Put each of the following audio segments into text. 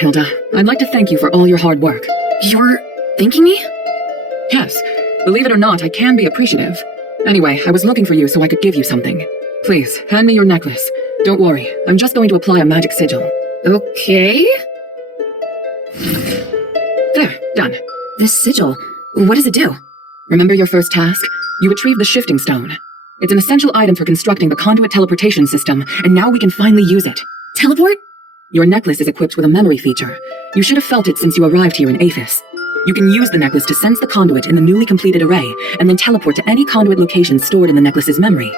Hilda. I'd like to thank you for all your hard work. You're thanking me? Yes. Believe it or not, I can be appreciative. Anyway, I was looking for you so I could give you something. Please, hand me your necklace. Don't worry, I'm just going to apply a magic sigil. Okay. There, done. This sigil, what does it do? Remember your first task? You retrieved the shifting stone. It's an essential item for constructing the conduit teleportation system, and now we can finally use it. Teleport? Your necklace is equipped with a memory feature. You should have felt it since you arrived here in Aphis. You can use the necklace to sense the conduit in the newly completed array, and then teleport to any conduit location stored in the necklace's memory.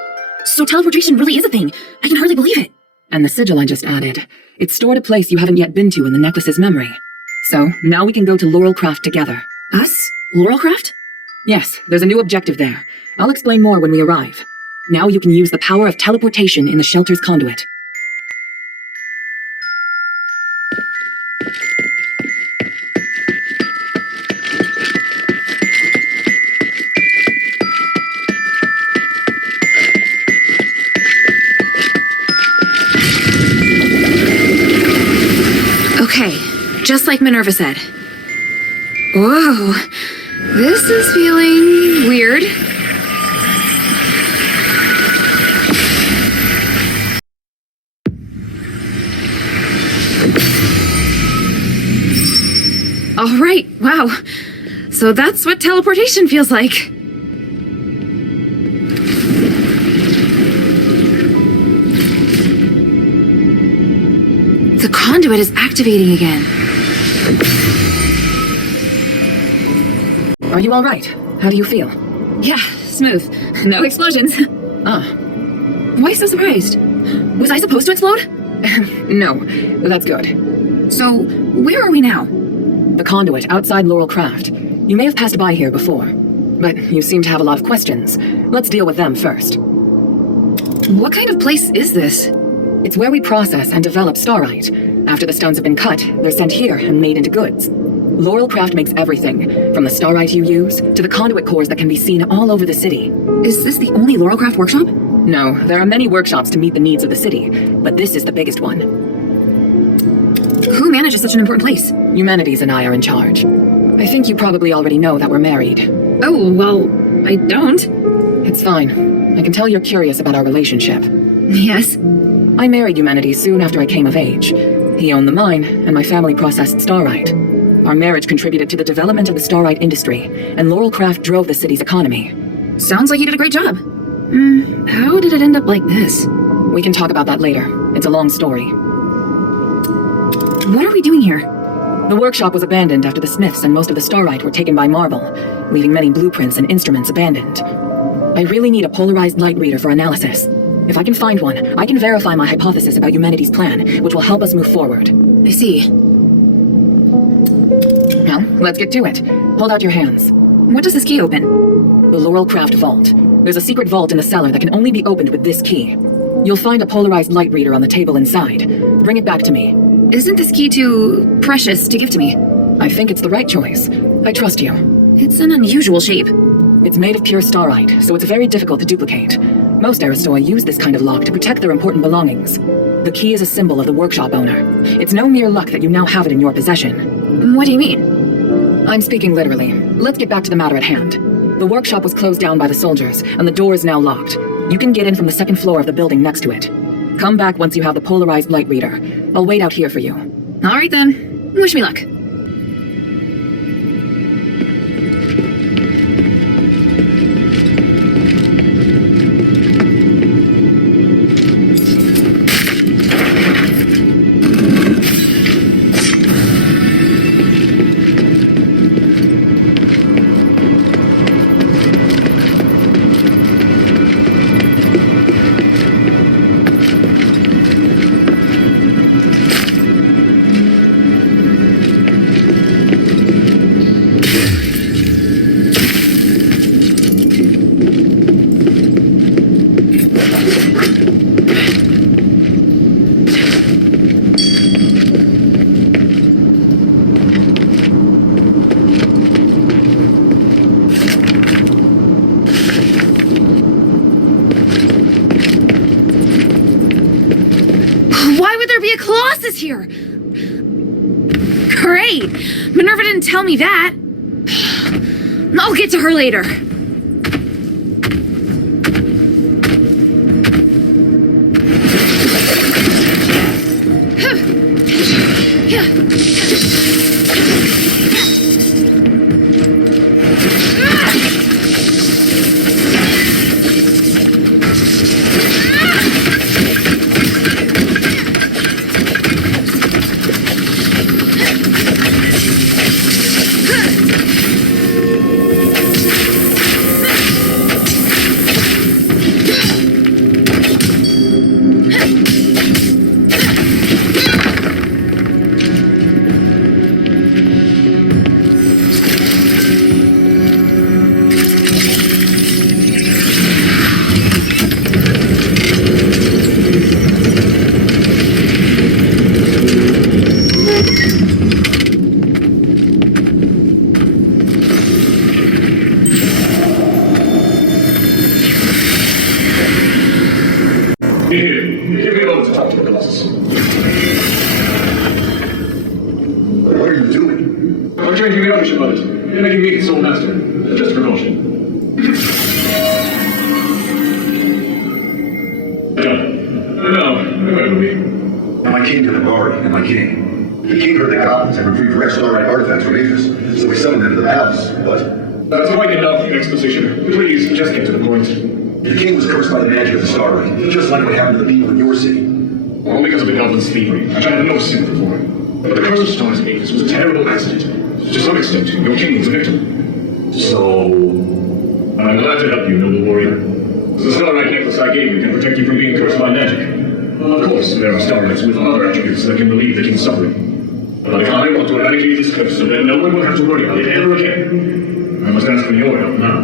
So teleportation really is a thing. I can hardly believe it. And the sigil I just added. It's stored a place you haven't yet been to in the necklace's memory. So, now we can go to Laurel Craft together. Us? Laurel Craft? Yes, there's a new objective there. I'll explain more when we arrive. Now you can use the power of teleportation in the shelter's conduit. Okay, just like Minerva said. Whoa, this is feeling weird. All right, wow. So that's what teleportation feels like. The conduit is activating again. Are you all right? How do you feel? Yeah, smooth. No explosions. Ah. Why so surprised? Was I supposed to explode? No, that's good. So, where are we now? The conduit outside Laurel Craft. You may have passed by here before, but you seem to have a lot of questions. Let's deal with them first. What kind of place is this? It's where we process and develop starite. After the stones have been cut, they're sent here and made into goods. Laurel Craft makes everything, from the starite you use to the conduit cores that can be seen all over the city. Is this the only Laurel Craft workshop? No, there are many workshops to meet the needs of the city, but this is the biggest one. Who manages such an important place? Humanities and I are in charge. I think you probably already know that we're married. Oh, well, I don't. It's fine. I can tell you're curious about our relationship. Yes. I married Humanities soon after I came of age. He owned the mine, and my family processed starite. Our marriage contributed to the development of the starite industry, and Laurel Craft drove the city's economy. Sounds like you did a great job. How did it end up like this? We can talk about that later. It's a long story. What are we doing here? The workshop was abandoned after the smiths and most of the starite were taken by Marvel, leaving many blueprints and instruments abandoned. I really need a polarized light reader for analysis. If I can find one, I can verify my hypothesis about Humanity's plan, which will help us move forward. I see. Well, let's get to it. Hold out your hands. What does this key open? The Laurel Craft Vault. There's a secret vault in the cellar that can only be opened with this key. You'll find a polarized light reader on the table inside. Bring it back to me. Isn't this key too precious to give to me? I think it's the right choice. I trust you. It's an unusual shape. It's made of pure starite, so it's very difficult to duplicate. Most Aristoi use this kind of lock to protect their important belongings. The key is a symbol of the workshop owner. It's no mere luck that you now have it in your possession. What do you mean? I'm speaking literally. Let's get back to the matter at hand. The workshop was closed down by the soldiers, and the door is now locked. You can get in from the second floor of the building next to it. Come back once you have the polarized light reader. I'll wait out here for you. All right then. Wish me luck. Why would there be a Colossus here? Great! Minerva didn't tell me that. I'll get to her later. Here, give me a moment to talk to the Colossus. What are you doing? I'm changing the ownership of it. You're making me the sole master. Just a precaution. No, remember me. Now my king did Bari, and my king. The king heard the goblins and retrieved rare starlight artifacts from Aethys, so we summoned them to the palace, but... That's quite enough exposition. Please, just get to the point. The king was cursed by the magic of the starlight, just like what happened to the people in your city. All because of the goblin's thievery, which I had no sympathy for. But the curse of stars of Aethys was a terrible accident. To some extent, your king was a victim. So... I'm glad to help you, noble warrior. The starlight necklace I gave you can protect you from being cursed by magic. Of course, there are starlights with other attributes that can relieve the king's suffering. But I want to eradicate this curse so that no one will have to worry about it ever again. I must ask for your help now.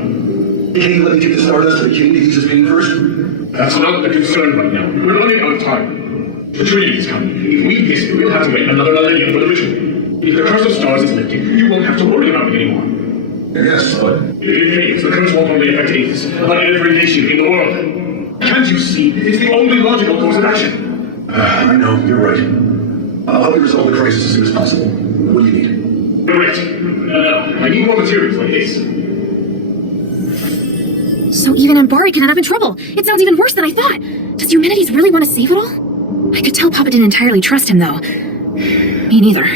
Can you let me get the stardust to the king to use his pain first? That's not the concern right now. We're running out of time. The Trinity is coming. If we miss it, we'll have to wait another millennium for the ritual. If the curse of stars is lifted, you won't have to worry about it anymore. Yes, but... If it fails, the curse won't only affect Aethys, but every nation in the world. Can't you see? It's the only logical course of action. I know, you're right. I'll help you resolve the crisis as soon as possible. What do you need? Great. Now, I need more materials like this. So even Ambari can end up in trouble. It sounds even worse than I thought. Does Eumenides really want to save it all? I could tell Papa didn't entirely trust him, though. Me neither.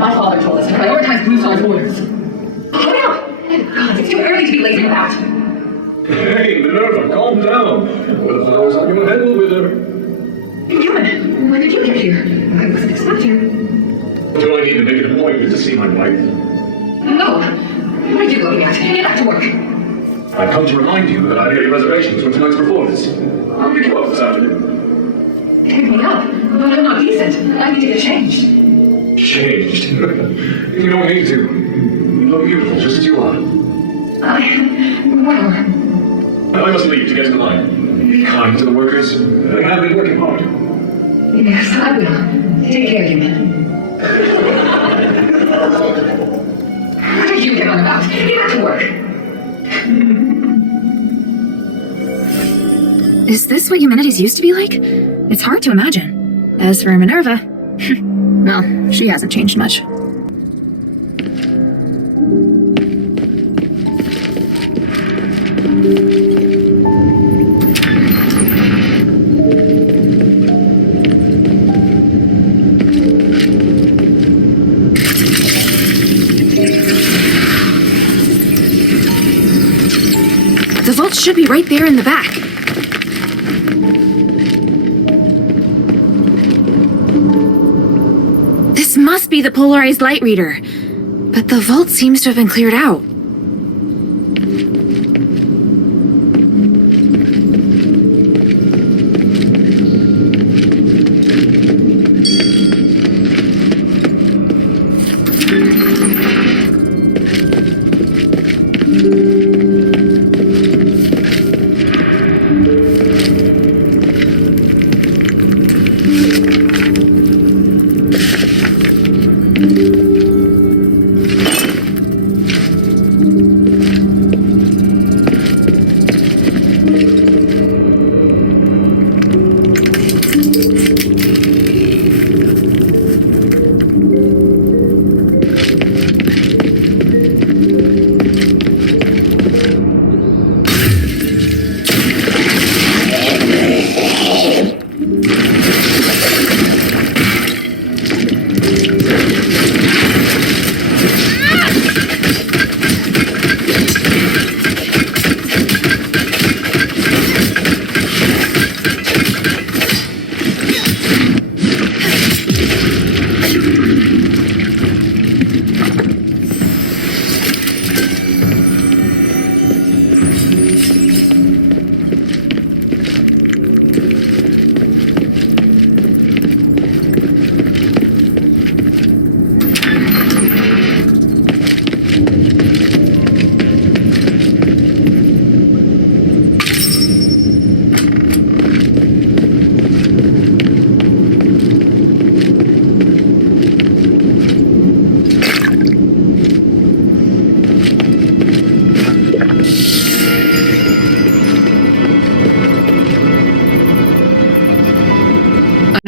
My father told us to prioritize Blue Star's orders. Oh no! God, it's too early to be late for that. Hey, Minerva, calm down. With the flowers on your head, we'll wither. Human, when did you get here? I wasn't expecting. Do I need to make an appointment to see my wife? No. What are you looking at? Get back to work. I've come to remind you that I made reservations for tonight's performance. I'll pick you up this afternoon. Pick me up, but I'm not decent. I need to get changed. Changed? You don't need to. You look beautiful just as you are. Well, I must leave to get to the line. Be kind to the workers. They have been working hard. yes, I will. Take care, human. What are you getting on about? Get back to work. Is this what humanities used to be like? It's hard to imagine. As for Minerva, well, she hasn't changed much. The vault should be right there in the back. This must be the polarized light reader. But the vault seems to have been cleared out.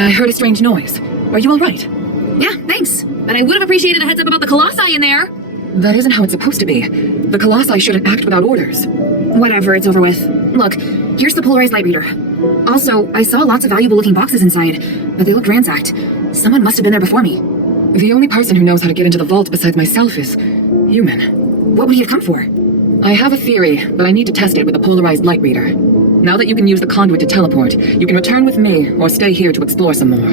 I heard a strange noise. Are you all right? Yeah, thanks. But I would have appreciated a heads up about the Colossi in there. That isn't how it's supposed to be. The Colossi shouldn't act without orders. Whatever, it's over with. Look, here's the polarized light reader. Also, I saw lots of valuable looking boxes inside, but they look ransacked. Someone must have been there before me. The only person who knows how to get into the vault besides myself is human. What would he have come for? I have a theory, but I need to test it with a polarized light reader. Now that you can use the conduit to teleport, you can return with me or stay here to explore some more.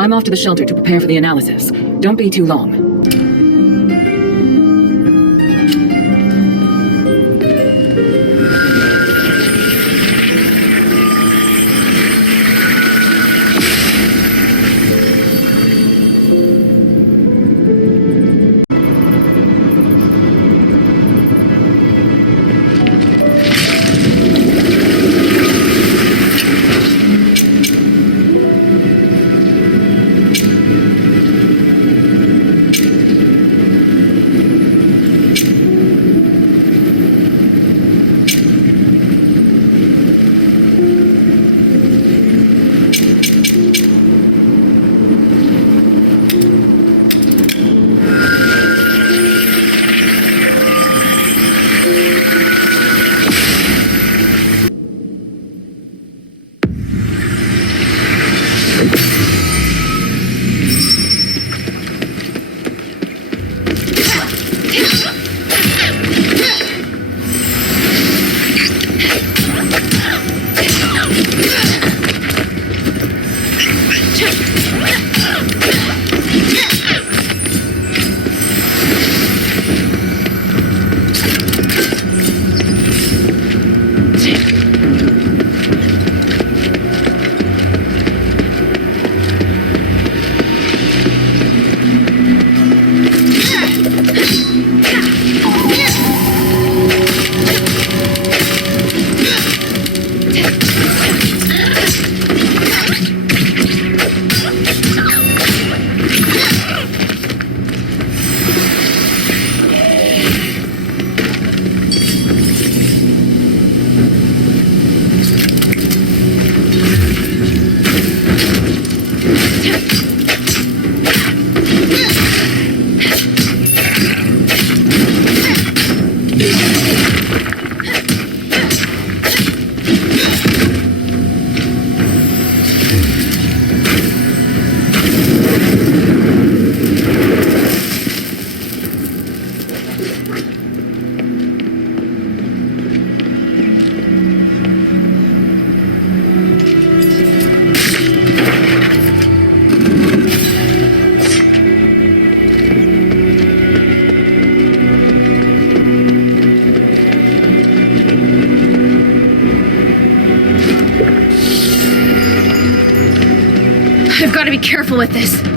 I'm off to the shelter to prepare for the analysis. Don't be too long. I've got to be careful with this.